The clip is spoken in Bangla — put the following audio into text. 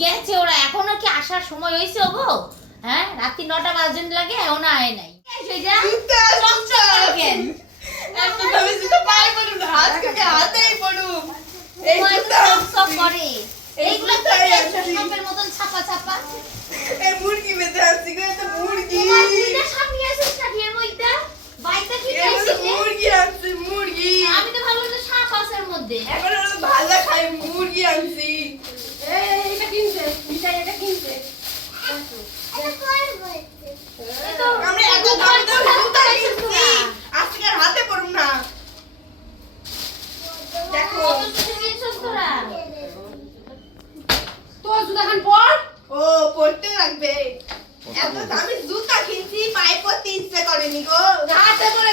গেছে ওরা এখনও কি আসার সময় হয়েছে ওগো হ্যাঁ রাত্রি নটা বাজেন লাগে এখনও আয় নাই সেটা জুতা চকচক করে কেন? একটা ভাবে জুতা পায়ে পড়ুন হাত থেকে হাতেই পড়ুন এই তোমার জুতা চকচক করে এই এইগুলো জুতাই আছে। সাপের মতন ছাপা ছাপা এই মুরগি বেঁধে আসছি গো এটা মুরগি তোমার দুইটা সামনে আসিস নাকি এর মধ্যে বাইতে কি এর মধ্যে খাইছিস রে? মুরগি আনছি মুরগি আমি তো ভাবলাম যে সাপ আছে এর মধ্যে। এখন ভাজা খাই মুরগি আনছি। এটা কিনছে মিঠাই এটা কিনছে। আমরা এত দামি দামি জুতা কিনছি। আজকে আর হাতে পড়ুম না। দেখো। কত কিছু কিনছিস তোরা তোর জুতা খান পর? ও পড়তে লাগবে। এত দামি জুতা কিনছি পায়ে পড়তে ইচ্ছে করেনি গো। হাতে পরে